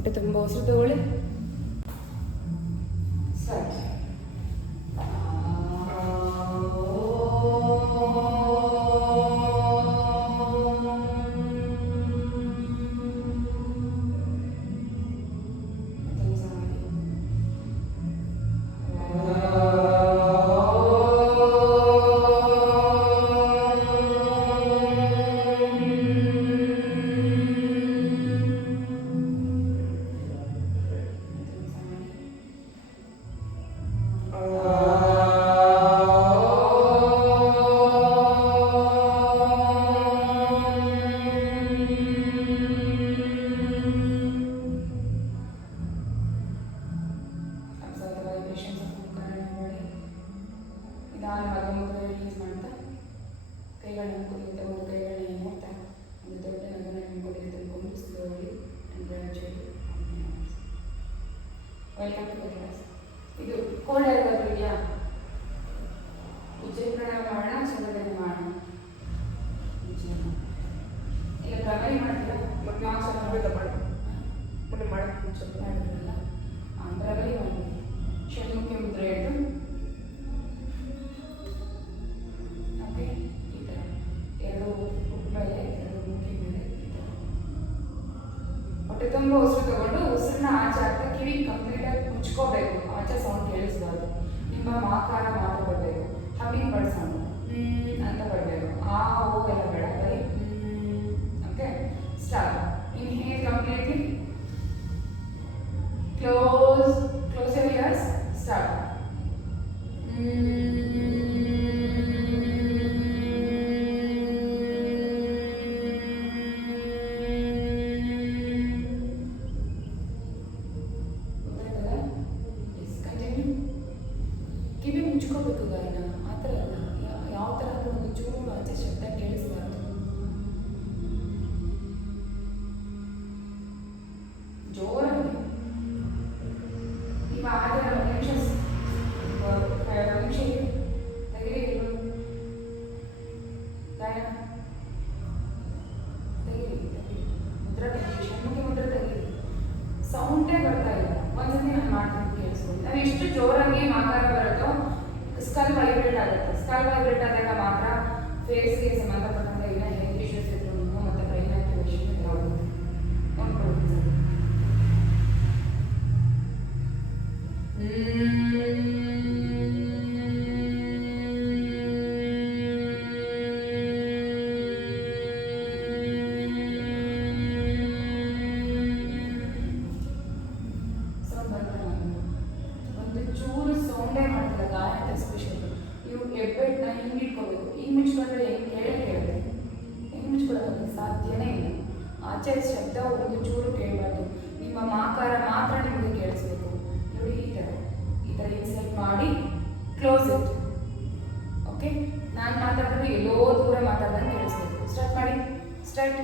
ಹೊಟ್ಟೆ ತುಂಬ ಉಸಿರು ತಗೊಳ್ಳಿ. Start. Welcome to the class. ಇದು ಕೋಲ್ಡ್ ಏರ್ ಇದೆಯಾ? ಉಜ್ಜಯಿನಿ ಪ್ರಾಣಾಯಾಮ ಮಾಡೋಣ, ಚಂದ್ರದೇನ ಮಾಡೋಣ. ಈಗ ಪ್ರಗತಿ ಮಾಡ್ತೀರಾ? ಮತ್ತೆ ನಾವು ಸ್ವಲ್ಪ ಮೊನ್ನೆ ಮಾಡೋಕ್ಕೆ ಮುಂಚೆ ಮಾಡಿದ್ರಲ್ಲ, ಪ್ರಗತಿ ಮಾಡಿ. ಷಣ್ಮುಖಿ ಮುದ್ರೆ ಇಟ್ಟು ಓಕೆ, ಈ ಥರ ಎರಡು ಮೇಲೆ ಎರಡು ಮುಖಿ ಮೇಲೆ ಈ ಥರ ಹೊಟ್ಟೆ ತುಂಬ ಉಸಿರು ತಗೊಂಡು ಉಸಿರನ್ನ ಆಚೆ ಹಾಕಿ ಕಿವಿ ಕಂಪ್ಲೀಟಾಗಿ ಮುಚ್ಕೋಬೇಕು. ಆಚೆ ಸೌಂಡ್ ಕೇಳಿಸ್ಬಾರ್ದು. ನಿಮ್ಮ ಮಾಕಾರ ಮಾತ್ರ ಬರಬೇಕು. ಹಮ್ಮಿಂಗ್ ಬರ್ಡ್ ಸೌಂಡ್ ಅಂತ ಬರಬೇಕು. ಆ ಓ ಎಲ್ಲ ಬೇಡ, ಬರೀ okay. Start. Inhale completely. Close your ears. Start. ಕಿವಿ ಮುಚ್ಕೋಬೇಕು ಗಾಯನ. ಆ ಥರ ಅಲ್ಲ, ಯಾವ ಥರ ಅಂದರೆ ಒಂದು ಚೂರು ಆಚೆ ಶಬ್ದ ಕೇಳಿಸ್ಬಾರ್ದು. ಜೋರಾಗಿ ನೀವು ಆದರೆ ಒಂದು ನಿಮಿಷ ತೆಗಿರಿ. ಗಾಯನ ತೆಗಿರಿ, ಮುದ್ರ ತೆಗಿರಿ, ಷಣ್ಮುಖಿ ಮುದ್ರ ತೆಗಿರಿ. ಸೌಂಡೇ ಬರ್ತಾ ಇಲ್ಲ. ಒಂದ್ಸತಿ ನಾನು ಮಾಡ್ತೀನಿ, ಕೇಳಿಸ್ಕೊಂಡು. ನಾವು ಎಷ್ಟು ಜೋರಾಗಿ ಮಾತಾಡ ಬರುತ್ತೋ ಸ್ಕಲ್ ವೈಬ್ರೇಟ್ ಆಗುತ್ತೆ. ಸ್ಕಲ್ ವೈಬ್ರೇಟ್ ಆದಾಗ ಮಾತ್ರ ಫೇಸ್ಗೆ ಸಂಬಂಧಪಟ್ಟಂತೆ ಇಲ್ಲ ಹೆಲ್ತ್ ಇಶ್ಯೂಸ್ ಇದ್ರು ಮತ್ತು ಬ್ರೈನ್ ಆಕ್ಟಿವೇಶನ್ ಆಗುತ್ತೆ. ನೋಡ್ಕೊಳ್ತೀನಿ. ಒಂದು ಚೂರು ಸೌಂಡೇ ಮಾಡ್ತಿಲ್ಲ ಗಾಯನ ಎಸ್ಪೆಷಲಿ. ನೀವು ಹೆಬ್ಬೆಟ್ಟನ್ನ ಹಿಂಗೆ ಇಟ್ಕೋಬೇಕು. ಹಿಂಗೆ ಮುಚ್ಕೊಂಡ್ರೆ ಹೆಂಗೆ ಕೇಳುತ್ತೆ? ಹೆಂಗೆ ಮುಚ್ಕೊಳ್ಳೋಕ್ಕೆ ಸಾಧ್ಯನೇ ಇಲ್ಲ. ಆಚೆ ಶಬ್ದ ಒಂದು ಚೂರು ಕೇಳಬಾರ್ದು. ನಿಮ್ಮ ಮಾಕಾರ ಮಾತ್ರ ನಿಮಗೆ ಕೇಳಿಸ್ಬೇಕು. ನೋಡಿ, ಈ ಥರ ಇನ್ಸೈಟ್ ಮಾಡಿ ಕ್ಲೋಸ್ ಇಟ್. ಓಕೆ, ನಾನು ಮಾತಾಡಿದ್ರೆ ಎಲ್ಲೋ ದೂರ ಮಾತಾಡ್ದಂಗೆ ಕೇಳಿಸ್ಬೇಕು. ಸ್ಟಾರ್ಟ್ ಮಾಡಿ. ಸ್ಟಾರ್ಟ್.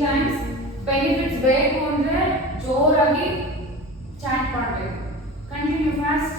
ಟೈಮ್ಸ್. ಬೆನಿಫಿಟ್ಸ್ ಬೇಕು ಅಂದರೆ ಜೋರಾಗಿ ಚಾಟ್ ಮಾಡಬೇಕು. Continue fast.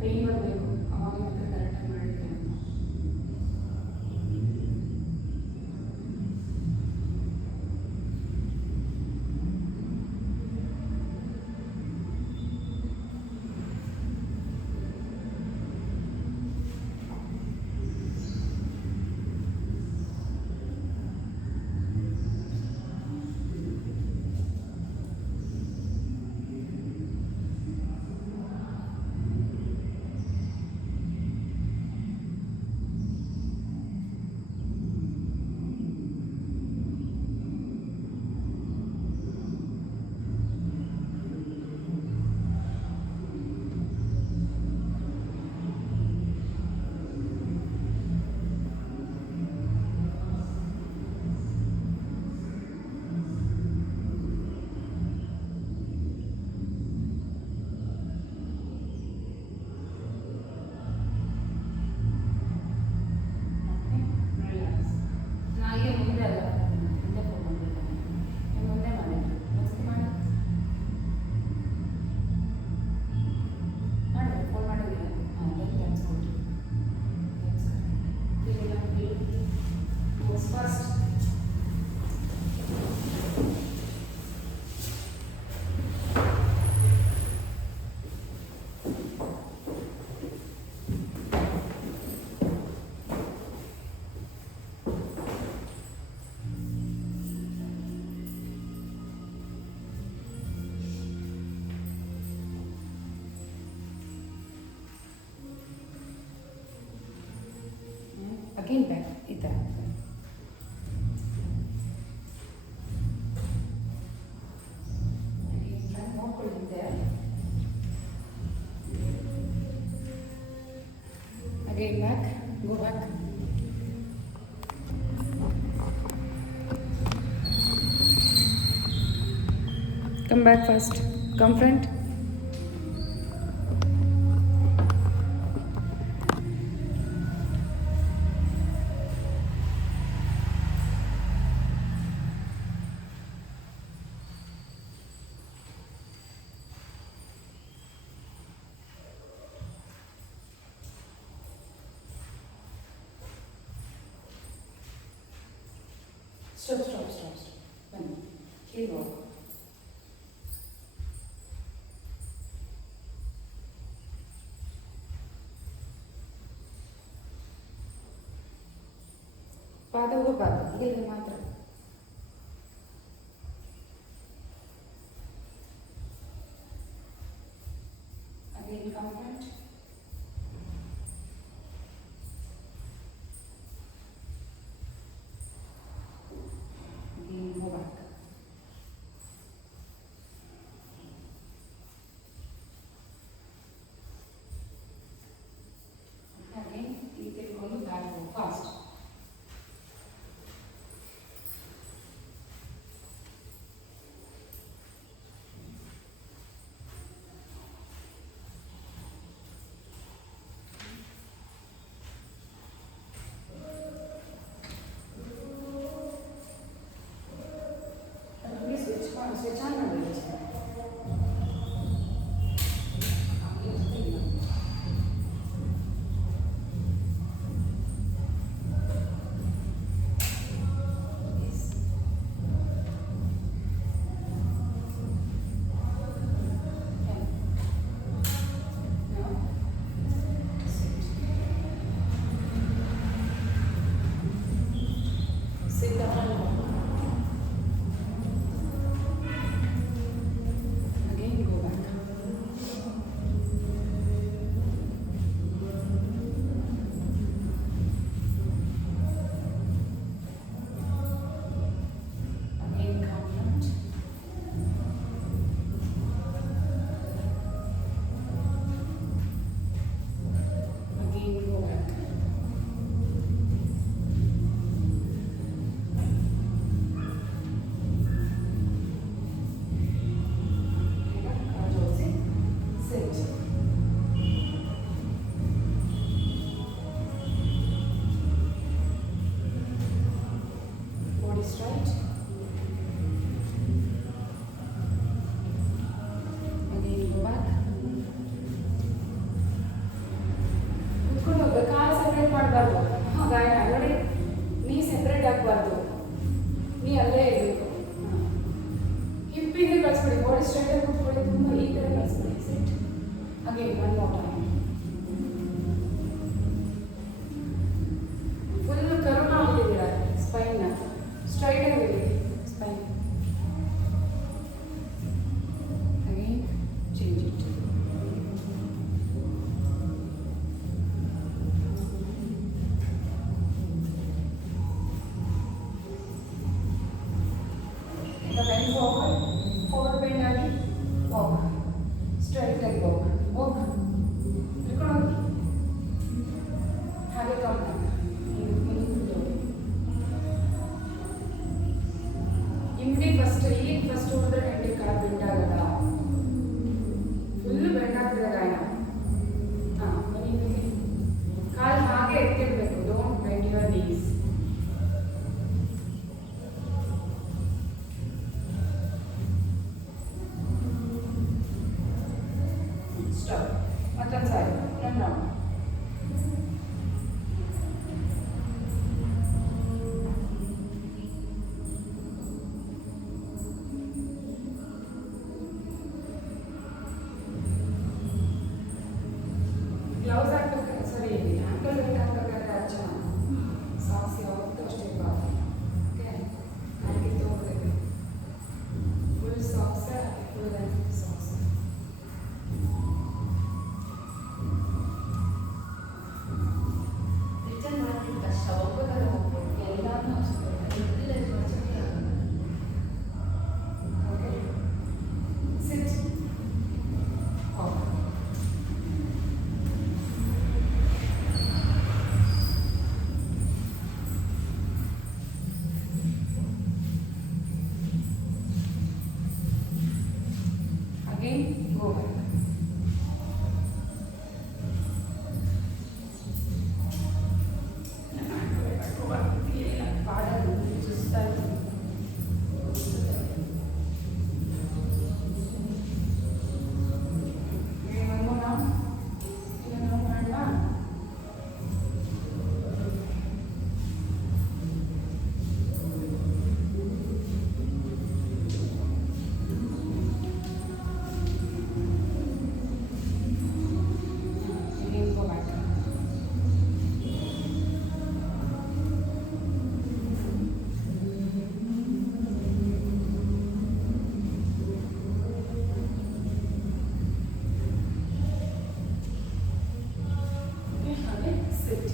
ಪೇನ್ ಬರಬೇಕು, ಅವಾಗ ಮತ್ತೆ ಕರೆಕ್ಟಾಗಿ ಮಾಡಿದ್ದೆ ಅಂತ. ರಿಲ್ಯಾಕ್ಸ್. ನಾಯಿಗೆ ಮುಂದೆ ಅಲ್ಲ, ಹಿಂದೆ ಹೋಗ್ಬಿಟ್ಟಿದ್ದಾನೆ. ನೀವು ಮುಂದೆ ಮಾಡಿದ್ರು ಮತ್ತೆ ಮಾಡಿ ಮಾಡಿ ಫೋನ್ ಮಾಡಿದ್ದೀರಾ? ಹಾಂ, ಥ್ಯಾಂಕ್ಸ್ ಕೊಟ್ಟು ಫಸ್ಟ್. ಅಗೇನ್ ಬ್ಯಾಕ್ ಈ ಥರ. ನೋಡ್ಕೊಳ್ಳಿದ್ದೆ. Again back, go back. Come back fast. Come front. Stop. Bani. Here go. ಪಾದ ಹೋಗಬಾರ್ದು, ಇಲ್ಲಿ ಮಾತ್ರ. Again, come front. Again, go back. Again, you can go back, go fast. One more time. Full ಕರುಣ ಆಗಿದ್ದೀರಾ spine straight ಆಗಿದೆ spine. Again change it. Bend forward, forward bend ಆಗಿ walk, straight leg walk, walk. ತಿರ್ಕೊಂಡು ಹಾಗೆ come back. Immediate first ಈಗ first ಹೋದ್ರೆ ಹೆಂಡಿ ಕಾಲು ಬೆಂಡ್ ಆಗಲ್ಲ, ಫುಲ್ ಬೆಂಡ್ ಆಗ್ತದೆ ಗಾಯ. ಹಾಂ, ಕಾಲು ಹಾಗೆ ಎತ್ತಿಡ್ಬೇಕು. Don't bend your knees. Stop. ಮತ್ತೊಂದು ಸಾರಿ ರನ್ ಡೌನ್. ಗ್ಲೌಸ್ ಹಾಕ್ಬೇಕಾದ್ರೆ ಸರಿ ಇದೆ, ಆಂಕಲ್ ವೇಟ್ ಹಾಕ್ಬೇಕಾದ್ರೆ ಅಚ್ಚ ಸಾಕ್ಸ್ ಯಾವತ್ತೂ ಅಷ್ಟೇ ಬಾರ್ದು. ಓಕೆ, ಹಾಗೆ ತೊಗೊಳ್ಬೇಕು. Full socks, full socks. ಎಲ್ಲಾನು ಅಷ್ಟೇ. Okay, sit. Okay, again go back. ಪಾಡಲು ಸುಸ್ತಾಗಿ ಏನೋ ಮಾಡೋಣ. Again go back. Sit.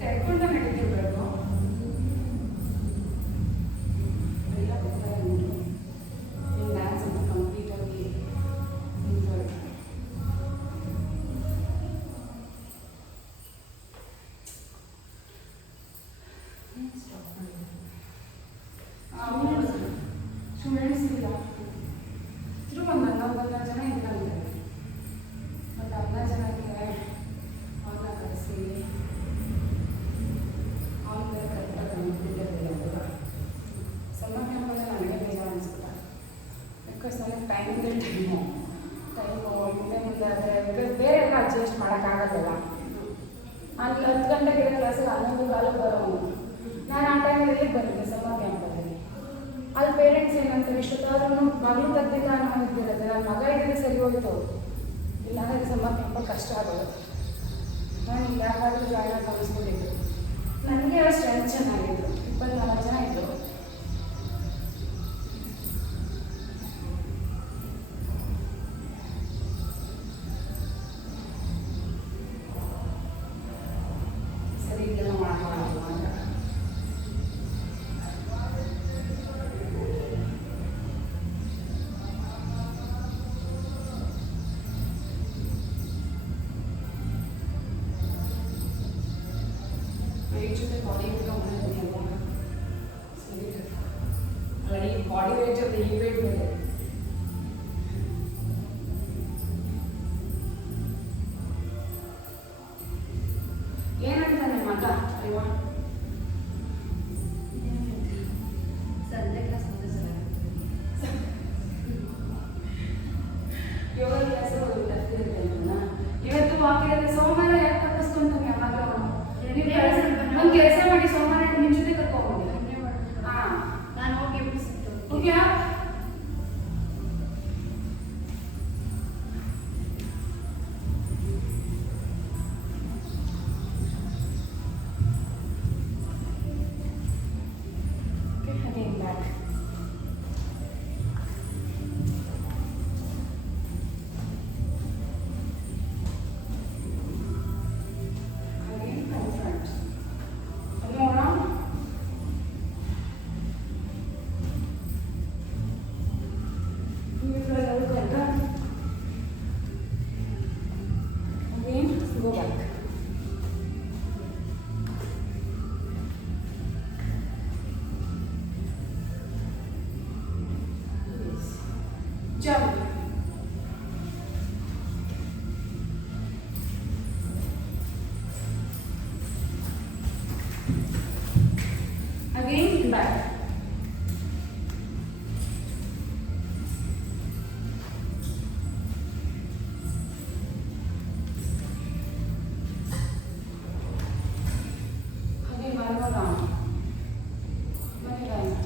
ತೆಕ್ಕೊಂಡು ನಡೀತಿರ್ಬೇಕು. ಎಲ್ಲ ಗೊತ್ತಾಗ ನಿಮ್ಮ ಡ್ಯಾನ್ಸ್ ಅಂತ ಕಂಪ್ಲೀಟಾಗಿ ಎಂಜಾಯ್ ಮಾಡಿ. ಸುಮ್ಮನಿಸಿಲ್ಲ ತಿರುಮಂದ 14 ಜನ ಇದ್ದಂತೆ. ಬಟ್ 14 ಜನಕ್ಕೆ ಅವ್ರನ್ನ ಕಳಿಸಿ ಅವ್ನ ಕರೆಕ್ಟಾಗಿ ಕಂಪ್ಲೀಟ್ ಸಮ್ಮರ್ ಕ್ಯಾಂಪಲ್ಲಿ ನನಗೆ ಬೇಜಾರು ಅನಿಸ್ಬಿಟ್ಟ. ಬಿಕಾಸ್ ನನಗೆ ಟೈಮಿಂಗ್ ಟೈಮು ಮುಂದೆ ಆದರೆ ಬಿಕಾಸ್ ಬೇರೆ ಎಲ್ಲ ಅಡ್ಜಸ್ಟ್ ಮಾಡೋಕ್ಕಾಗಲ್ಲ. ಅಲ್ಲಿ 10 ಗಂಟೆಗೆ ಇರೋ ಕ್ಲಾಸಿಗೆ 11 ಬರೋನು. ನಾನು ಆ ಟೈಮಲ್ಲಿ ಎಲ್ಲಿಗೆ ಬಂದಿದ್ದೆ ಸಮ್ಮರ್ ಕ್ಯಾಂಪಲ್ಲಿ. ಅಲ್ಲಿ ಪೇರೆಂಟ್ಸ್ ಏನಂತಾರೆ, ಇಷ್ಟೊತ್ತಾದ್ರೂ ಮಗಳು ತೆಗ್ದಿಲ್ಲ ಅನ್ನೋ ಇದ್ದಿರುತ್ತೆ. ನನ್ನ ಮಗ ಇದ್ರೆ ಸರಿ ಹೋಯ್ತು, ಇಲ್ಲಾಂದರೆ ಸಮ್ಮರ್ ಕ್ಯಾಂಪಲ್ಲಿ ಕಷ್ಟ ಆಗೋದು. ನಾನು ಇಲ್ಲಿ ಯಾಕಾದರೂ ಜಾಯ್ನ್ ಆಗಿ ಅನಿಸ್ಕೊಂಡಿದ್ದು. ನನಗೆ ಸ್ಟ್ರೆಂತ್ ಚೆನ್ನಾಗಿತ್ತು. 24 ಜನ ಇದ್ದರು. ಸರಿ ಇದೆಲ್ಲ ಮಾಡೋಣ ಅಂತ ವೆಯ್ಟ್ ಜೊತೆ ಬಾಡಿ ವೇಟ್ ಅಲ್ಲ, ಸರಿ ಈ ಬಾಡಿ ವೇಟ್ ಜೊತೆ ಈ ವೇಟ್ ಬೇರೆ. ಏನಂತಾನೆ ಮಗ ಅಲ್ವಾ? ಸಂಜೆ ಕ್ಲಾಸ್ ಯೋಗ ಕ್ಲಾಸ್ ಇವತ್ತು ವಾಕಿರೋದು ಸೋಮವಾರ Go back. Yes. Jump. Again, back. Again, one more round. One round.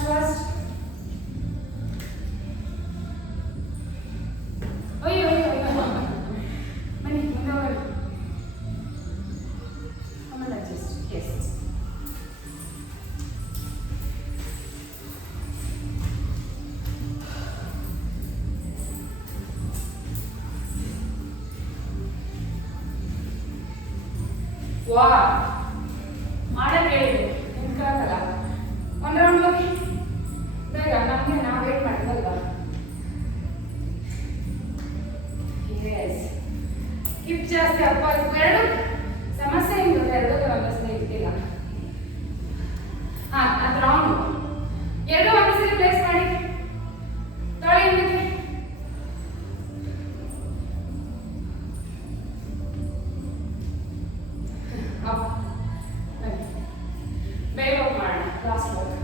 First. Oye. Mani, munde hoಗು. Come on, adjust. Yes. ವಾ ಮಾಡಕ್ಕೆ ಹೇಳಿದ್ರು ನಿಂತ್ಕೊಳ್ಳಲ್ಲ ಒಂದು ರೌಂಡ್ ಹೋಗಿ ಬೇಗ ನಮಗೆ ನಾವು ವೇಟ್ ಮಾಡ್ತಲ್ವಾ ಎಸ್ ಹಿಪ್ ಜಾಸ್ತಿ ಅಪ್ಪ ಎರಡು ಸಮಸ್ಯೆ ಏನು ಎರಡು ಸಮಸ್ಯೆ ಇದ್ದಿಲ್ಲ ಹಾಂ ಅದು ರೌಂಡ್ ಎರಡು ಒಂದ್ಸರಿ ಪ್ಲೇಸ್ ಮಾಡಿ ತೊಳೆ ಹಿಂದಕ್ಕೆ ಅಪ್ ಬೇಗ ಹೋಗಿ ಮಾಡೋಣ ಲಾಸ್ಟ್ ವರ್ಕ್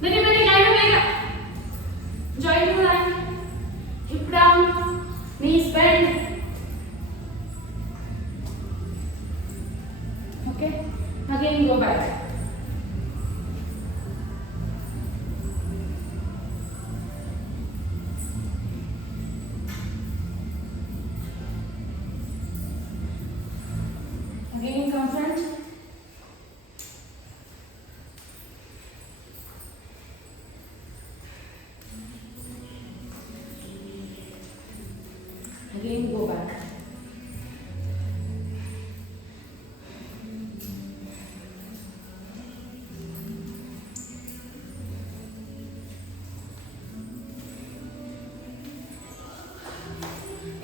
ಬನ್ನಿ ಲೈನ್ ಬೇಗ join to line hip down knees bend okay again go back Again, come front. Again, go back.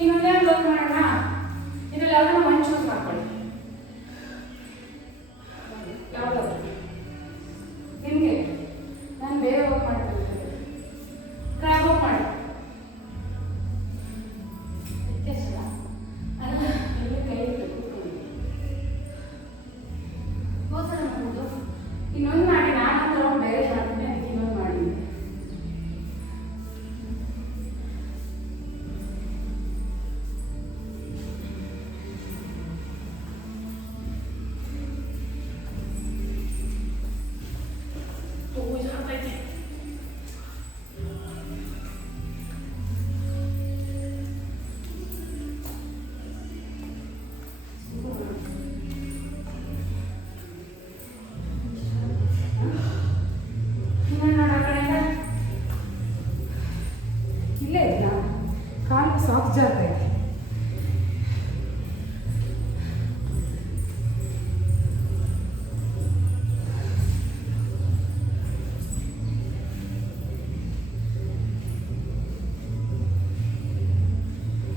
ಇನ್ನೊಂದೇ ವರ್ಕ್ ಮಾಡೋಣ ಇದರಲ್ಲಿ ಯಾವ್ದಾನ ಒಂದು ಚೂಸ್ ಮಾಡ್ಕೊಳ್ಳಿ ಯಾವ್ದಾದ್ರು ನಿಮಗೆ ನಾನು ಬೇರೆ ವರ್ಕ್ ಮಾಡ್ತೀನಿ ಕ್ರ್ಯಾಬ್ ವರ್ಕ್ ಮಾಡಿ ವ್ಯತ್ಯಾಸ ಅಲ್ಲ ಇಲ್ಲಿ ಕೈ ಇಟ್ಟು ಕೂತ್ಕೊಳ್ಳಿ ಹೋದ ಮಾಡ್ಬೋದು ಇನ್ನೊಂದು ಮಾಡಿ ನಾನು ರೌಂಡ್ ಬೇರೆ ಮಾಡ್ತೀನಿ ಅದಕ್ಕೆ ಇನ್ನೊಂದು ಮಾಡಿ ಇಲ್ಲೇ ಇದೆಯಾ ಕಾಲು ಸಾಫ್ಟ್ ಜಾರ್ತಾ ಇದೆ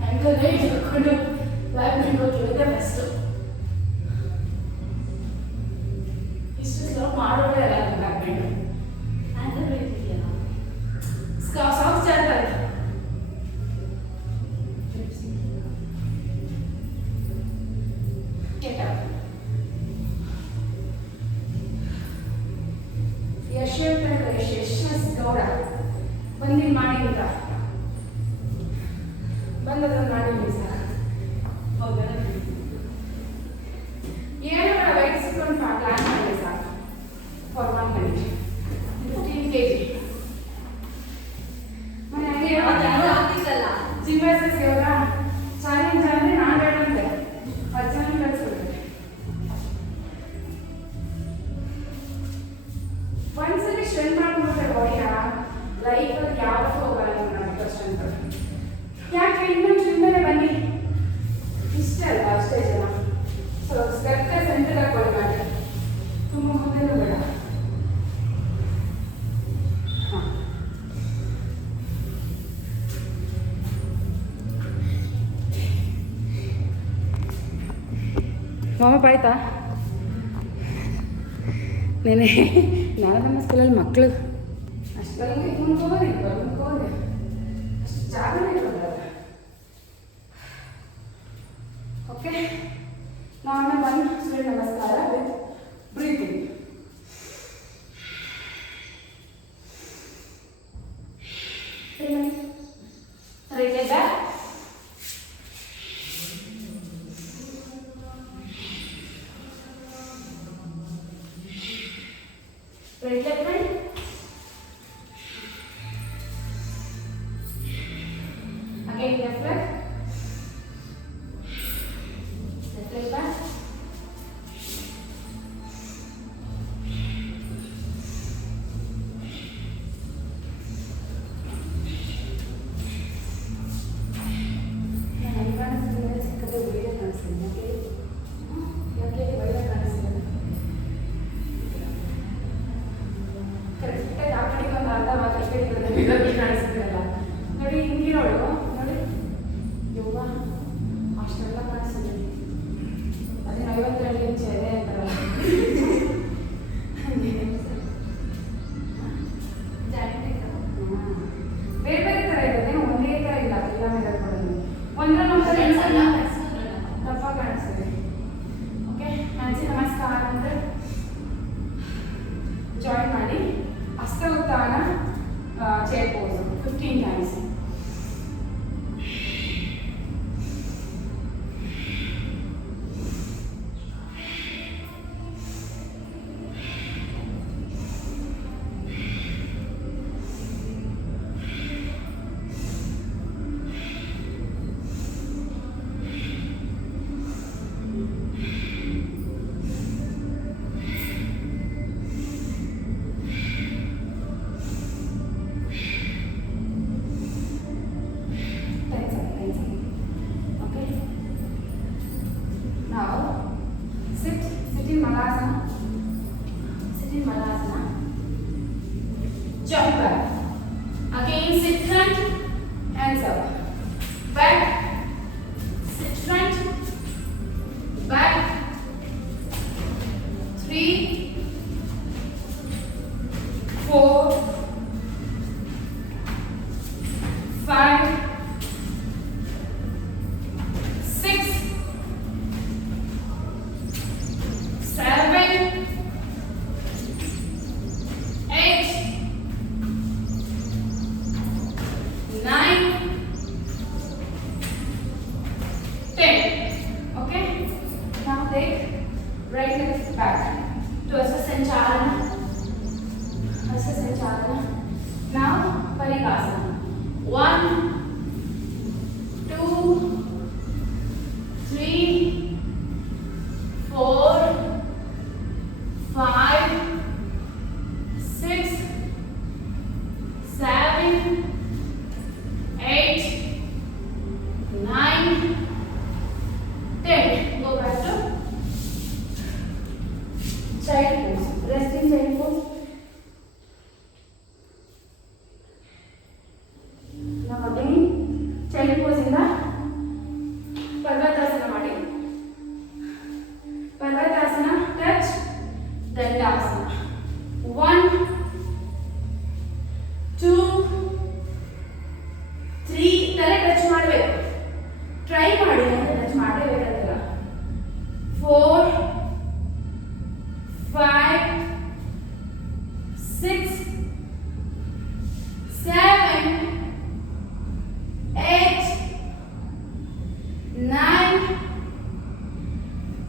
ಆ್ಯಂಕಲ್ ರೈಟ್ ಹಿಡ್ಕೊಂಡು ಬ್ಯಾಕ್ ಹೋಗಿರೋದೇ ಬೆಸ್ಟು ಇಷ್ಟು ಸ್ಲೋ ಮಾಡೋದೇ ಅಲ್ಲ ಬ್ಯಾಕ್ ಬೆಂಡು ಆ್ಯಂಕಲ್ ರೈಟ್ ಇದೆಯಲ್ಲ ಸಾಫ್ಟ್ ಜಾರ್ತಾ ಇದೆ Get up. ಯಶಸ್ ಗೌಡ ಬಂದು ಮಾಡಿ ಅಂತ ಬಂದದನ್ನು ಮಾಡಿ ಸರ್ ಹೌದಾ ಏನು ವಹಿಸ್ಕೊಂಡು ಪ್ಲಾನ್ ಮಾಡಿ ಸರ್ ಫಾರ್ 1 minute 15 kg ಮನೆ ಹಂಗೆ ಜಿಮ್ನಾಸ್ಟಿಕ್ಸ್ ಇವಾಗ ಚಾಲೆಂಜ್ ಅಂದರೆ ನಾನು ಹೇಳಂತೆ 10 ಜನ ಕಳಿಸ್ಬಿಡ್ತಾರೆ ಒಂದ್ಸರಿ ಸ್ಟ್ರೆಂತ್ ಮಾಡ್ಕೊಂಡ್ರೆ ಬಾಡಿಯ ಲೈಫಲ್ಲಿ ಯಾವತ್ತೂ ಹೋಗಲ್ಲ ನನಗೆ ಸ್ಟ್ರೆಂತ್ ಯಾಕೆ ಇನ್ನೊಂದು ವಾಮಪ್ ಆಯ್ತಾ? ನೆನೆ ನಮ್ಮ ಸ್ಕೂಲಲ್ಲಿ ಮಕ್ಕಳು ಅಷ್ಟೆಲ್ಲ ಮುಂದ್ಕೋದೆ ಅಷ್ಟು ಜಾಗನೇ ಇರೋಲ್ಲ. ಓಕೆ, ನಾನು ಒಂದು ಸೂರ್ಯ ನಮಸ್ಕಾರ with breathing. Right back. Right left hand. Again left leg. Left leg back. ನೋಡಿ ಹಿಂಗಿರೋಳು ನೋಡಿ ಯೋಗ ಅಷ್ಟೆಲ್ಲ ಕಾಣಿಸಿದೆ. ಅದೇ 52 ಇಂಚ್ ಇದೆ ಅಂತಾರಲ್ಲ. ಬೇರೆ ಬೇರೆ ಥರ ಇದೆ, ಒಂದೇ ಥರ ಇಲ್ಲ. ಎಲ್ಲ ಮೇಲೆ ಒಂದರಲ್ಲಿ ದಪ್ಪ ಕಾಣಿಸ್ತಿದೆ. ಓಕೆ, ಹ್ಯಾಂಡ್ಸಿ ನಮಸ್ಕಾರ ಅಂದರೆ ಜಾಯಿನ್ ಮಾಡಿ ಹಸ್ತ ಉತ್ಥಾನ chair pose 15 times. Jump back. Again, sit front, hands up. Back, sit front, back. 3, 4, 5, 6, 7, 8, 9, 10. Okay? Now take right leg back to Hasta Sanchalana. Hasta Sanchalana. Now Parigasana. 1, 2, 3, 4, 5, 6, 7, 8, 9, 10. Go back to child pose. Resting child pose. Now again child pose ಇಂದ ಪರ್ವತಾಸನ ಮಾಡಿ. ಪರ್ವತಾಸನ ಟಚ್ ದಂಡಾಸನ. 1, 2, 3 ತಲೆ ಟಚ್ ಮಾಡಬೇಕು. ಟ್ರೈ ಮಾಡಿ ಟಚ್ ಮಾಡಲೇಬೇಕಾಗಿಲ್ಲ. 4, 5, 6, 7, 8, 9,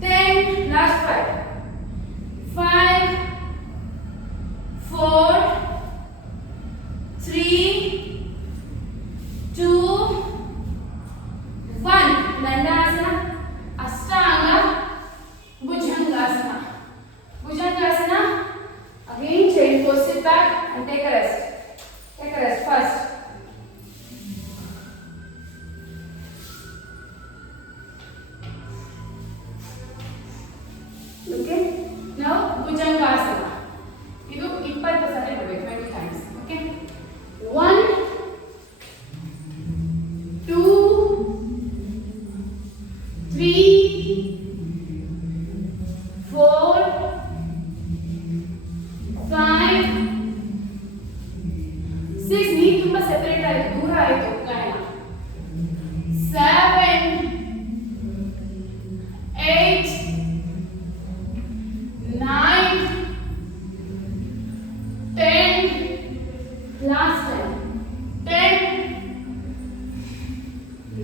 10. Last 5. 5, 4, 3, 2, 1. Dandasana, Ashtanga, Bhujangasana. Bhujangasana. Again, child pose. Sit back and take a rest. Take a rest first. Okay. Now Bhujangasana. ಇದು 20 ಸಲ ಮಾಡಬೇಕು, 20 times. Okay. 1, 2, 3, ತುಂಬಾ ಸೆಪರೇಟ್ ಆಯ್ತು, ದೂರ ಆಯ್ತು ಗಾಯನ. 7 8 9 10 last time 10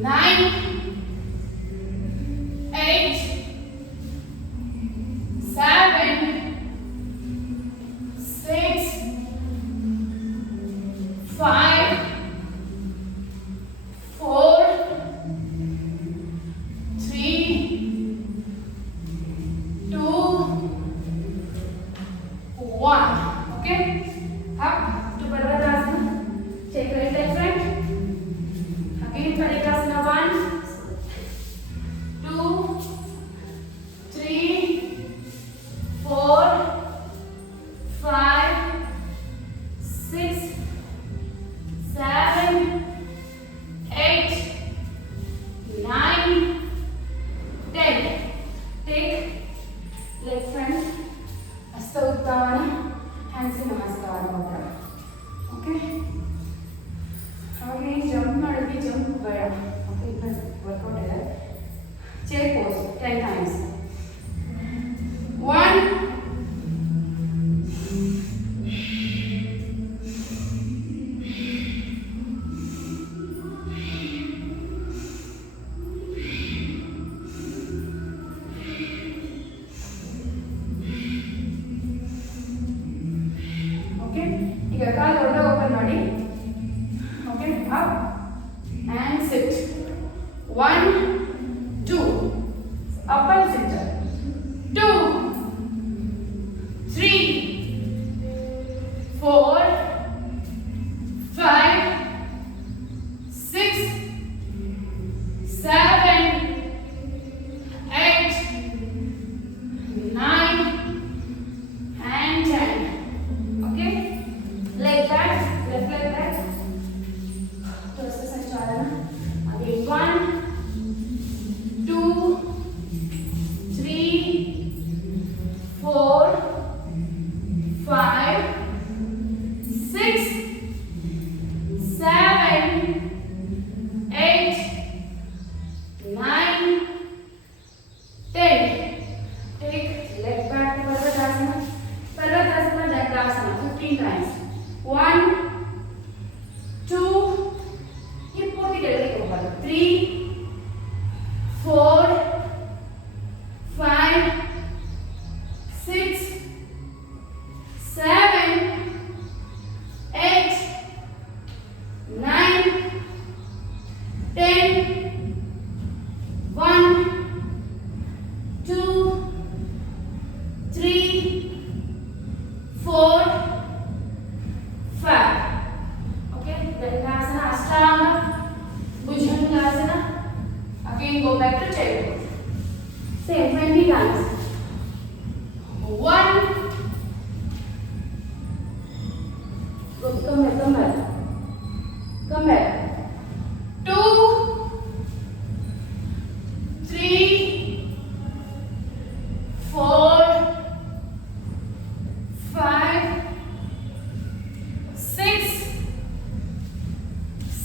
9 8 7 6 5 4 3 2 1. Okay, up to Parvatasana. Take right leg front. Again Parvatasana. 1 2 3 4 5 6 7 8 9 10. Take leg front. Hasta Uttanana. Hands in Namaskara Mudra. Okay. Again jump ಮಾಡಿದ್ವಿ, jump ಬೇಡ. Okay, ಇದು ವರ್ಕೌಟ್ ಇದೆ. Chair pose 10 times. 1 ಓಕೆ. ಈಗ ಕಾಲು ದೊಡ್ಡ ಓಪನ್ ಮಾಡಿ. Okay, up and sit. 1 2 up and sit. 2 3 4 5 6 7 8 9 and 10. Okay, like that, left like that. Twist the Sanchalana. Again 1 2 3 4 5 6 7 8 9 10. Take leg back to Parvatasana. Parvatasana Dandasana 15 times. 1 2 hip poti ಕೆಳಗೆ ಹೋಗಬಾರದು. 3 4 5 6 7 8 9 10 1 2 3 4 5. Okay, Dandasana, Ashtanga, Bhujangasana. Again go back to chair pose. Same 20 times. 1 come back, come back. Come back. 2 3 4 5 6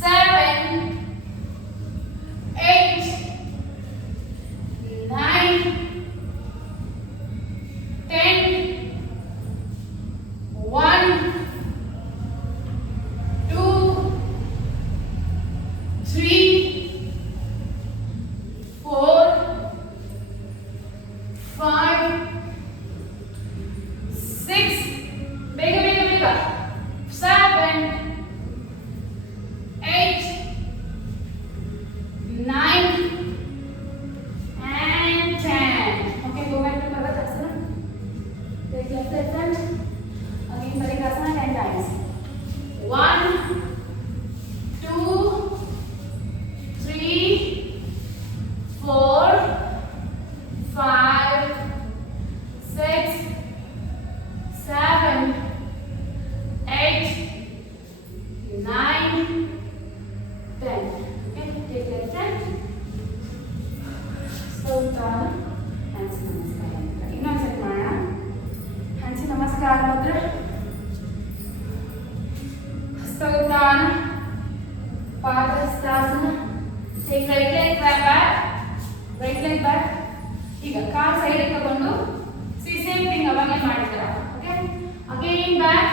7 8 9 10 1 2 3 4 5 6 bigger 7 8 9 and 10. Okay, go back to Parvatasana. Take left leg front. Again Parvatasana 10 times. 1 2 3 4 5 6 7 8 9 10. Okay, take left hand. So down. Hands namaskara. Innೊಂದು set ಮಾಡೋಣ. Hands namaskara ಮುದ್ರೆ. So down. ಪಾದಹಸ್ತಾಸನ. Take right leg back. ಈಗ ಕಾಲ್ side ತಗೊಂಡು same thing ಅವಾಗೆ ಮಾಡಿದ್ರ. Okay, again back,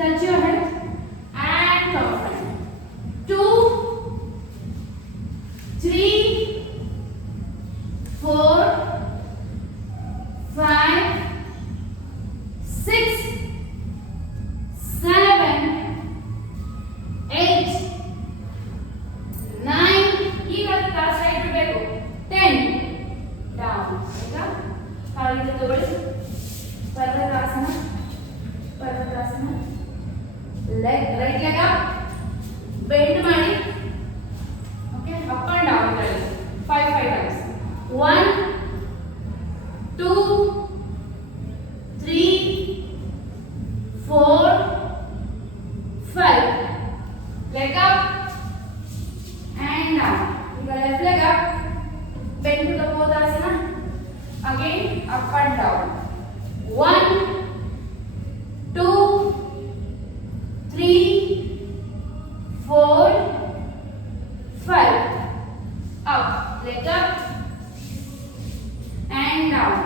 touch your head and come front. 2 3 4 5 6 7 8 9 ಈಗ ಕಾಲ್ ಸೈಡ್ ಇಡಬೇಕು. 10 ಡೌನ್. ಈಗ ಕಾಲಿಗೆ ತಗೊಳ್ಳಿ. ಪರ್ವತಾಸನ. Leg right leg up, bend ಮಾಡಿ. ಓಕೆ, ಅಪ್ ಅಂಡ್ ಡೌನ್ ಮಾಡಿ 5 times. 1 2 3 4 5. leg up and down. ಈಗ left leg up, bend to the Padasana. Again up and down. 1 2 3 4 5. Up, leg up and down.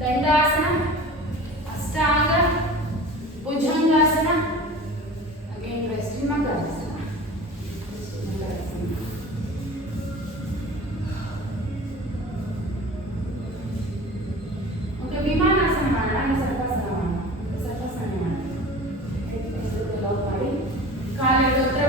Dandasana, Ashtanga, Bhujangasana. Again rest in Magadasana. Okay, Vimanasana ಮಾಡೋಣ. ಸರ್ಪಾಸನ ಮಾಡೋಣ. ಸರ್ಪಾಸನ ಮಾಡೋಣ. ಲಾಕ್ ಮಾಡಿ ಕಾಲು ಹತ್ರ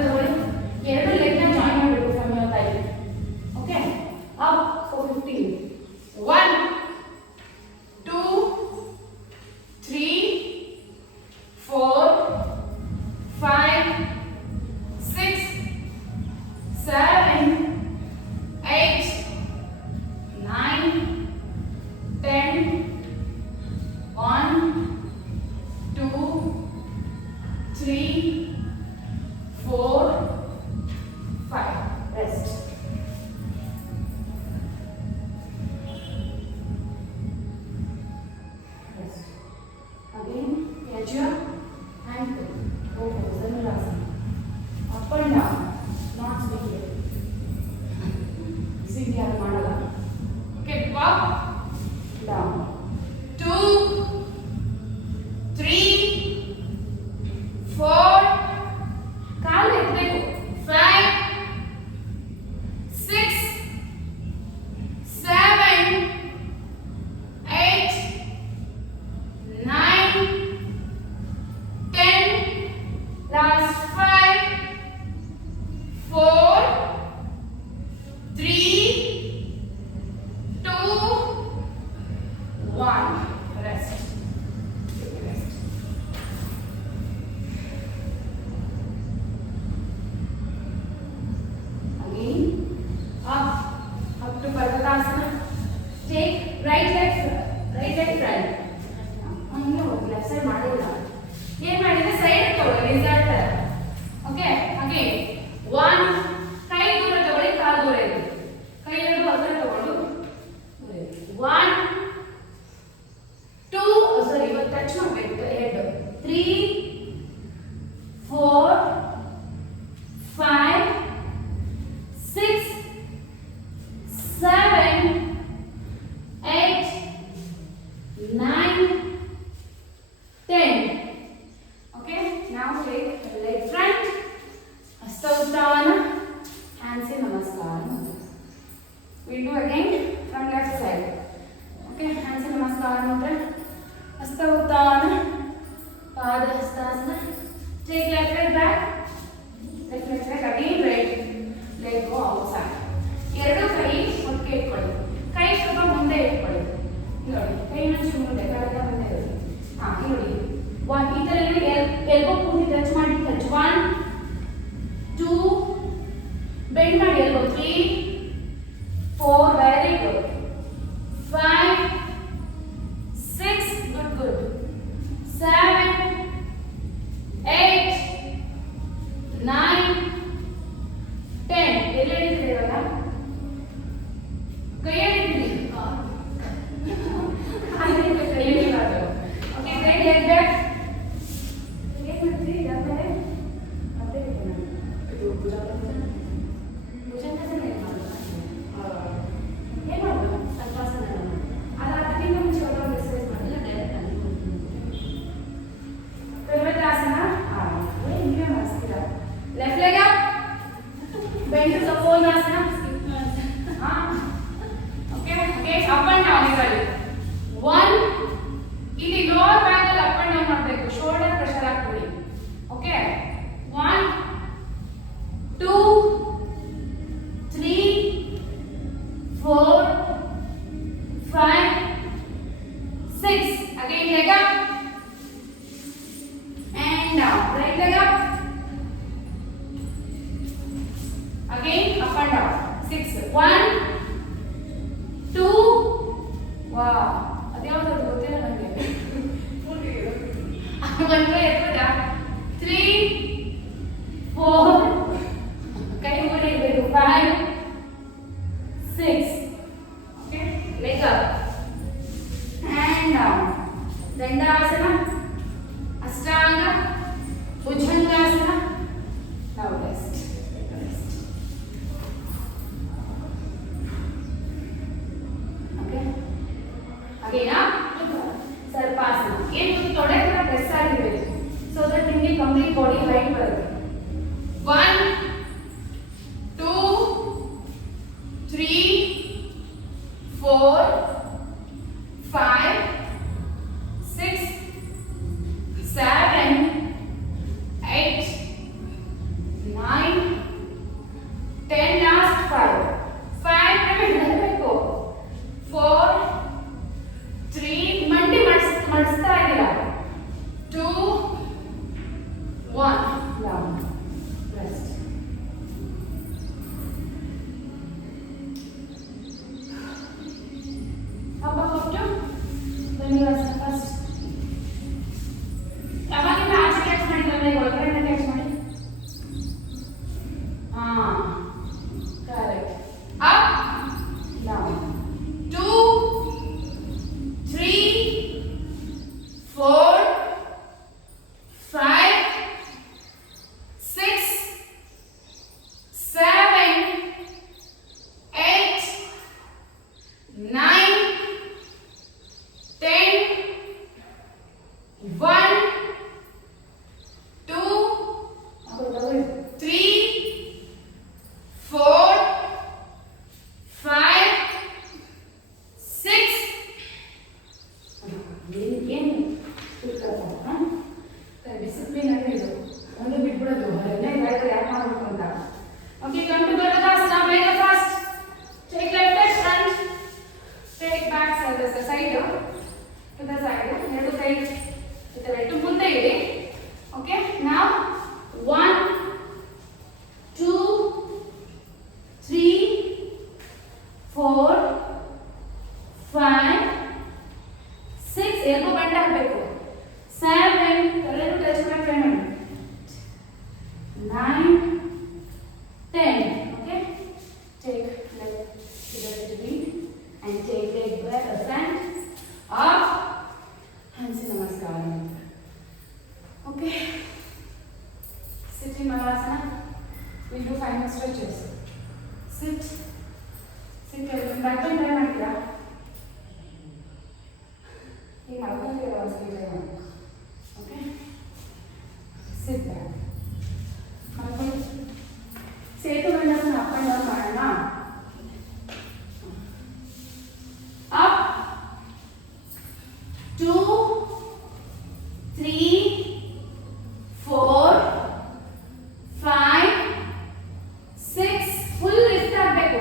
Left leg up. Bend to Sapolnasana. Okay. Okay. Up and down. Here. 1. ಇಲ್ಲಿ lower back ಅಲ್ಲಿ up and down ಮಾಡಬೇಕು. Shoulder pressure ಹಾಕ್ಬಿಡಿ. Okay. 1, 2, 3, 4, 5, 6. Again leg up and down. Right leg up. Again up and down. 6. 1, 2. Wow. ಅದ್ಯಾವುದು ಗೊತ್ತಿಲ್ಲ ನನಗೆ. ಗಂಟೆ ಎತ್ತದ. 3, 4. ಕೈ ಮುಡಿ ಇರಬೇಕು. 5, 6. Okay. Leg up. And down. Dandasana, Ashtanga, Bhujangasana. Now rest. Take a rest. Okay. Again up. Sarpasana. ಏನು ತೊಡೆ ಕೂಡ ಪ್ರೆಸ್ ಆಗಿರಬೇಕು. So that ನಿಮಗೆ ಕಂಪ್ಲೀಟ್ ಬಾಡಿ ಹೈಟ್ ಬರುತ್ತೆ. 1, 2, 3, 4, 5, 6, 7, 8, 9, 10. Last 5. 5 ಬೇಕು. 4, 3. ಮಂಡಿ ಮಡಿಸ್ತಾ ಇದ್ದೀರಾ. 2, 1. Down. Rest. Up to ಧನ್ಯವಾದ. ಫಸ್ಟ್ ಯಾವಾಗಿಂದ ಆಚೆ ಕ್ಯಾಚ್ ಮಾಡಿದ್ರೆ ಒಳಗಡೆ ಕ್ಯಾಚ್ ಮಾಡಿ. ಕರೆಕ್ಟ್. Up down. 2, 3, 4, 5, 6, 7, 8, 9, 10. 1, 2, 3, 4, 5, 6. ಏನು ಡಿಸಿಪ್ಲಿನ್ ಅಂದ್ರೆ ಇದು. ಒಂದು ಬಿಟ್ಬಿಡೋದು. ಅದನ್ನೇ ಹೇಳಿದ್ರೆ ಯಾಕೆ ಮಾಡಬೇಕು ಅಂತ. ಓಕೆ, ಕಮ್ ಟು ದೊಡ್ಡದಾಸನ. ಬೇಗ fast. Take left leg front. Take back side to the side. ಎರಡು ಕೈ ಈ ಥರ ಇಟ್ಟು ಮುಂದೆ ಇಡಿ. ಓಕೆ, ನಾವು 1, 2, 3, 4, 5, 6. ಎಲ್ಬೋ ಬೆಂಡ್ ಆಗಬೇಕು. 7. ಎಲ್ಲರೂ ಟಚ್ ಮಾಡಿ ಟ್ರೈ ಮಾಡಿ. 9, 10. Okay, take leg to the beat and take leg breath front up. Hansi namaskaram. Okay. Sitting malasana. We'll do 5 more stretches. Sit. Sit. Back bend try ಮಾಡ್ತೀರಾ? ಈಗ ಮಾಡ್ಕೊಂಡಿರೋ ಒಂದ್ಸಲ. Okay. Sit back. ಮಾಡ್ಕೊಳ್ಳಿ. ಸೇತು ಬಂಡಾಸನ ಅಪ್ ಅಂಡ್ ಡೌನ್ ಮಾಡೋಣ. Up. 2, 3, 4, 5, 6. Full lift ಆಗಬೇಕು.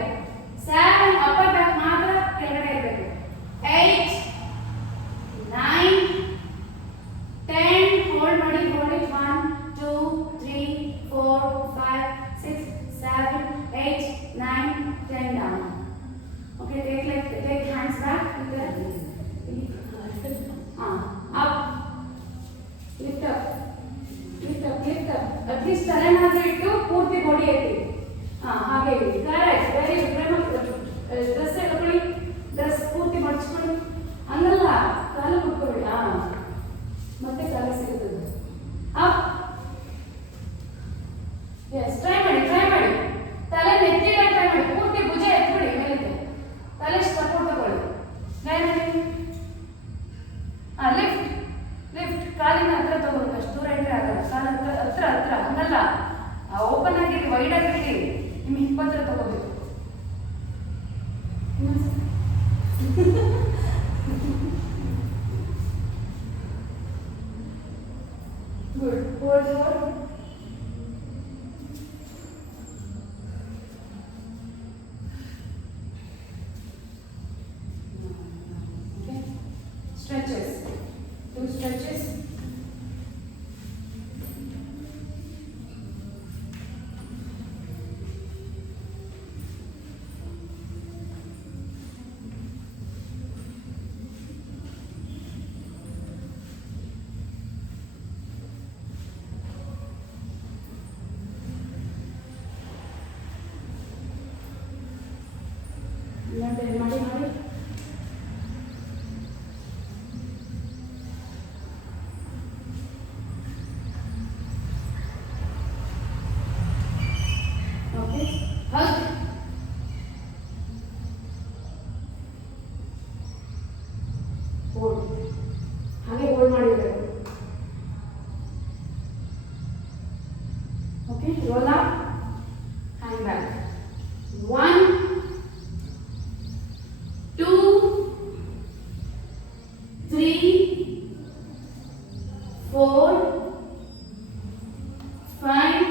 7. Upper back ಮಾತ್ರ ಕೆಳಗಡೆ ಇರಬೇಕು. 8, 9, 10. ಹೋಲ್ಡ್ ಮಾಡಿ. Hold it. 1, 2, 3, 4, 5, 6, 7, 8, 9, 10. Down. Okay, take hands back. Up. Lift up. Lift up. Lift up. At least ತಲೆನಾದ್ರೂ ಇಟ್ಟು ಪೂರ್ತಿ ಬಾಡಿ ಎತ್ತಿ. ಹಾಗೆ ಇಡಿ. ಕರೆಕ್ಟ್. Very good. ಡ್ರೆಸ್ ಎಳ್ಕೊಳ್ಳಿ. ಡ್ರೆಸ್ ಪೂರ್ತಿ ಮಡ್ಚ್ಕೊಳ್ಳಿ. ಹಂಗಲ್ಲ, ಕಾಲು ಮುಟ್ಕೊಬೇಡಿ. ಮತ್ತೆ ಕಾಲು ಸಿಗುತ್ತದೆ. ಅಪ್. ಎಸ್, ಟ್ರೈ ಮಾಡಿ. ತಲೆ ನೆತ್ತಿಗೆ ಟ್ರೈ ಮಾಡಿ. ಪೂರ್ತಿ ಭುಜ ಎತ್ಬಿಡಿ ಮೇಲಿಂದ. ತಲೆ ಸಪೋರ್ಟ್ ತಗೊಳ್ಳಿ. ಟ್ರೈ ಮಾಡಿ. ಲಿಫ್ಟ್. ಕಾಲಿನ ಹತ್ರ ತಗೊಳ್ಳಿ. ಅಷ್ಟು ದೂರ ಇಟ್ಟರೆ ಆಗಲ್ಲ. ಕಾಲ ಹತ್ರ ಹಂಗಲ್ಲ. ಓಪನ್ ಆಗಿರಿ, ವೈಡ್ ಆಗಿರಿ. ನಿಮ್ಮ ಹಿಪ್ ಹತ್ರ ತಗೋಬೇಕು. Good. Hold hold. Stretches. Do stretches. ಮಾಡಿ ಮಾಡಿ. Okay. Hug. Hold. ಹಾಗೆ ಹೋಲ್ಡ್ ಮಾಡಿರಬೇಕು. Okay. Roll up. Hang back. 1, 2, 3, 4, 5,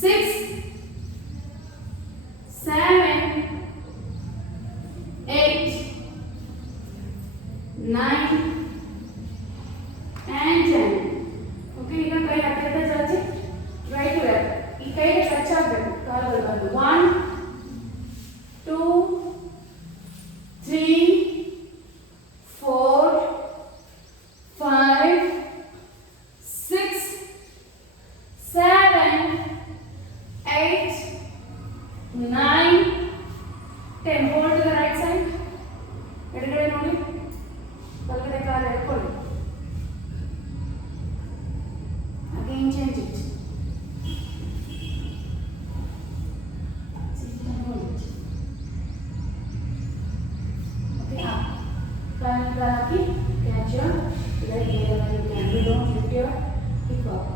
6, 7, 8, 9 and 10. Okay, ಈಗ ಕೈ ಹತ್ತಿರ ಚಾಚಿ ರೈಟ್ ಲೆಫ್ಟ್. ಈ ಕೈಗೆ ಟಚ್ ಆಗಬೇಕು. ಕಾಲುಗಳು ಬಂದು 1, 2, 3, 4, 5, 6, 7, 8, 9, 10. Hold to the right side. ಎಡಗಡೆ ನೋಡಿ. ಬಲಗಡೆ ಕಾಲು ಎಳ್ಕೊಳ್ಳಿ. Again change it. Okay, up. Kanan kaki, catch your leg wherever you can. You don't lift your hip up.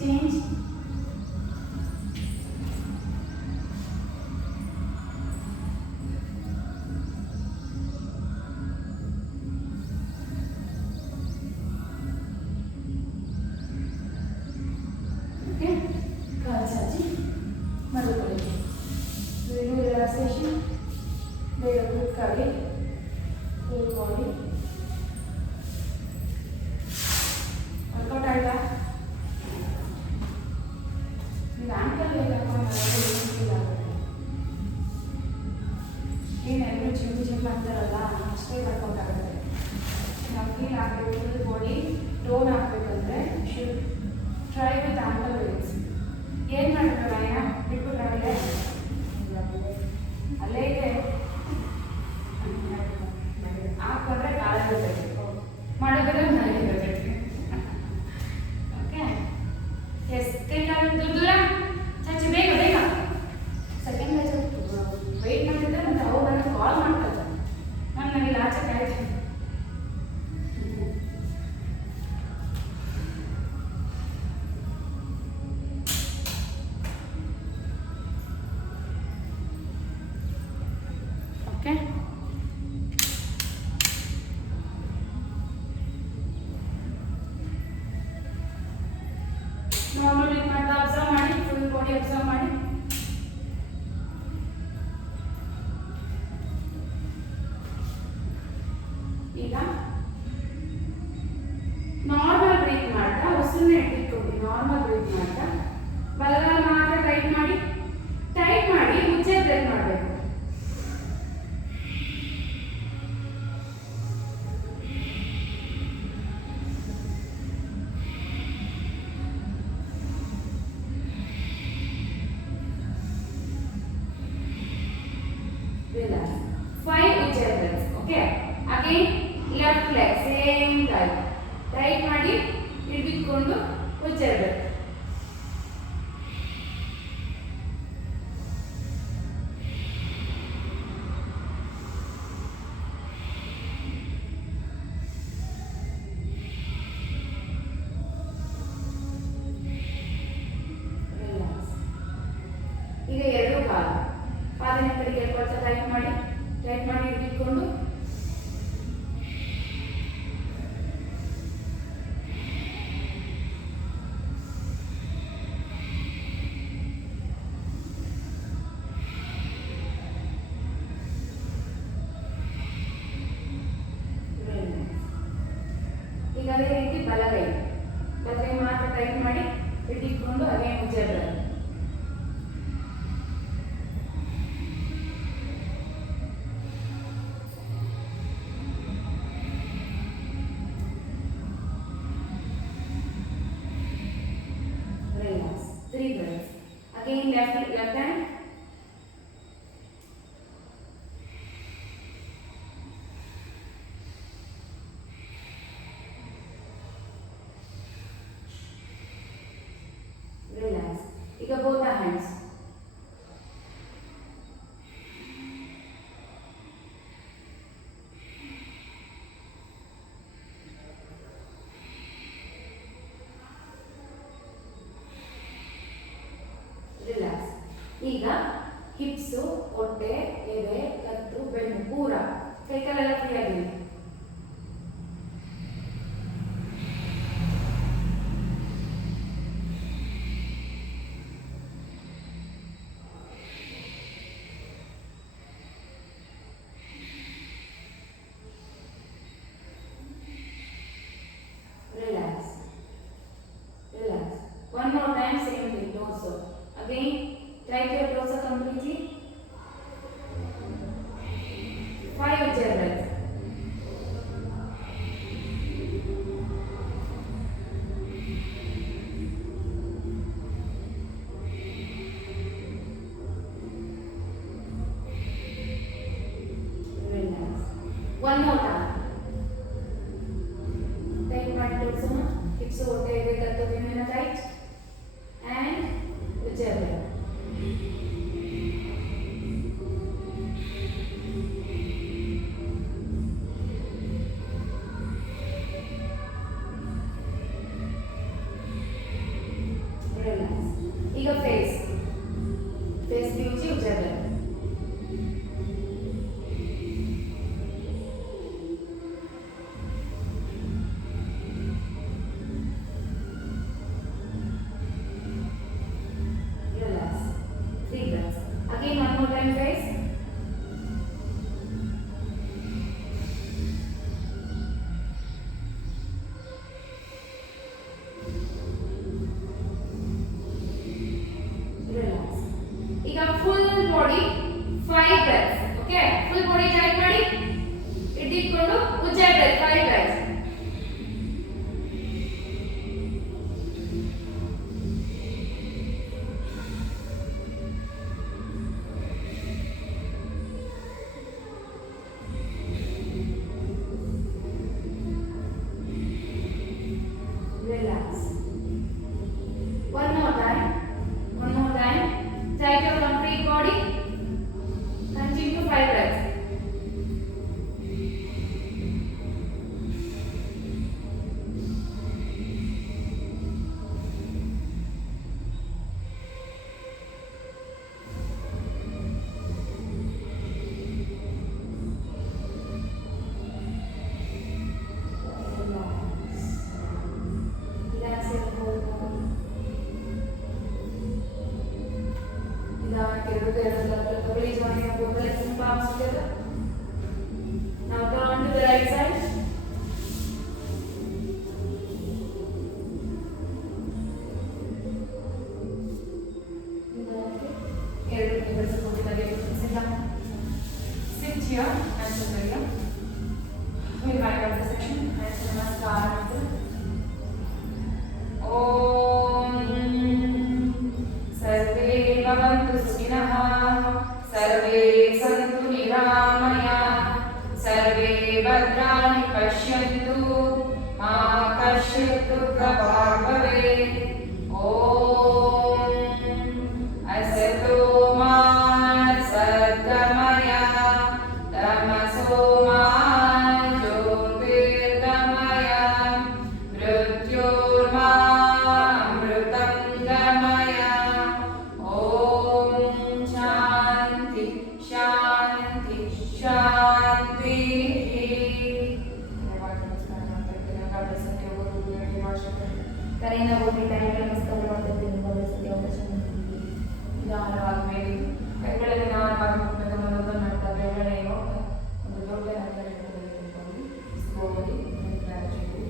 Change. Okay, ಕಾಲು ಚಾಚಿ ಮಲ್ಕೊಳ್ಳಿ. ಇದು ರಿಲ್ಯಾಕ್ಸೇಷನ್. ಬೇಗ ಕೂತ್ಕೊಳ್ಳಿ. ಫುಲ್ ಬಾಡಿ ವರ್ಕೌಟ್ ಆಯ್ತಾ? ಇದು ಆಂಕಲ್ ಏನೆಲ್ಲರೂ ಜಿಮ್ ಮಾಡ್ತಾರಲ್ಲ ಅಷ್ಟೇ ವರ್ಕೌಟ್ ಆಗುತ್ತೆ. ನಾವು ಕ್ಲೀನ್ ಆಗಬೇಕು, ಫುಲ್ ಬಾಡಿ ಟೋನ್ ಆಗಬೇಕಂದ್ರೆ should try with ankle weights. ಏನು ಮಾಡಬೇಕು ನಾಯ ಬಿಟ್ಬಿಟ್ಟಾಗಲೇ ಅಲ್ಲೇ ಇದೆ ಹಾಕೊಂಡ್ರೆ ಕಾಲಿರುತ್ತೆ, ಮಾಡಿದ್ರೆ ಮನೆಗಿರುತ್ತೆ. Okay, S. ಕೈ ಕಾಲು ದೂರ ಚಾಚಿ ಬೇಗ ಬೇಗ. ಸೆಕೆಂಡ್ ವೆಯ್ಟ್ ಮಾಡ್ತಿದ್ದೆ ಮತ್ತು ಅವ್ರು ನನಗೆ ಕಾಲ್ ಮಾಡ್ತಾರೆ. ನಾನು ನನಗೆ ಆಚೆ ಕಾಯ್ತೀನಿ. ಓಕೆ, ನಾರ್ಮಲ್ ಇದು ಮಾಡ್ತಾ ಅಬ್ಸರ್ವ್ ಮಾಡಿ. ಫುಲ್ ಬಾಡಿ ಅಬ್ಸರ್ವ್ ಮಾಡಿ. ಈಗ ನಾರ್ಮಲ್ ಬ್ರೀತ್ ಮಾಡ್ತಾ ಉಸಿರನ್ನ ಇಟ್ಕೊಂಡು ನಾರ್ಮಲ್ ಬ್ರೀತ್ ಮಾಡ್ತಾ ಬಲಗಾಲ ಮಾತ್ರ ಟೈಟ್ ಮಾಡಿ ಮುಚ್ಚೆ ಬ್ರೇಕ್ ಮಾಡಬೇಕು. Relax. 5 ಉಜ್ಜೆ breaks. Okay, again left leg same tight ಮಾಡಿ ಹಿಡಿದುಕೊಂಡು ಉಜ್ಜಬೇಕು. ಈಗ both the hands. ರಿಲ್ಯಾಕ್ಸ್. ಈಗ ಹಿಪ್ಸು, ಹೊಟ್ಟೆ, ಎದೆ, ಕತ್ತು, ಬೆನ್ನು ಪೂರ ಕೈಕಾಲೆಲ್ಲ ಫ್ರೀ ಆಗಿದೆ. Relax. Relax. One more time, same thing, torso. Again, try to your torso completely. 5 with your breath. Relax. One more time. Tight ಮಾಡಿ torso ನ hips ಹೊಟ್ಟೆ ಇದೆ ಕತ್ತು ಬೆನ್ನಿನ tight and with your breath. Relax. ಈಗ face ಬಿಚ್ಚಿ with your breath. Relax. 3 breaths. Again, one more time, face. Relax. ಈಗ full body 5 breaths. Okay? Full body join ಮಾಡಿ ಇಟ್ಕೊಂಡು ಉಜ್ಜಾಯ breath 5 breaths. Relax. One more time. One more time. Tight your complete body. Continue 5 breaths. Relax your whole body. Release on your both legs and palms together. Now turn to the right side. Sit here and surrender. We'll wind up the session and start. Om सर्वे भवन्तु सुखिनः सर्वे सन्तु निरामयाः सर्वे भद्राणि पश्यन्तु मा कश्चित् दुःखभाग् भवेत् ॐ असतो मा सद्गमय तमसो मा ज्योतिर्गमय मृत्योर्मा अमृतङ्गमय ॐ शान्ति शान्ति शान्तिः ಕರೆಯಿಂದ ಹೋಗಿ ಟೈಮ್ಗೆ ನಮಸ್ಕಾರ ಮಾಡ್ತಿದ್ದೀನಿ ಭವಿಷ್ಯಕ್ಕೆ ಅವಕಾಶ ನೀಡಿದ್ದೀರಿ. ನಿಧಾನವಾಗಿ ಮೇಲೆ ಕೈಗಳಲ್ಲಿ ನಿಧಾನವಾಗಿ ಮುಟ್ಟದ ಮೊದಲು ಮಾಡ್ತಾ ಬೆಳವಣಿಗೆಯು ಒಂದು ದೊಡ್ಡ ಹಂತದಲ್ಲಿ ತಿಳ್ಕೊಂಡು ಸ್ಲೋಲಿ ಗ್ರ್ಯಾಜುಯಲಿ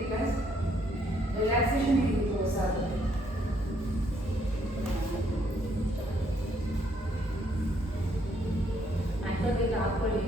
ಬಿಕಾಸ್ ರಿಲ್ಯಾಕ್ಸೇಷನ್ ಇದು ಹೊಸದು. ಆ್ಯಂಕರ್ ಹಾಕೊಳ್ಳಿ.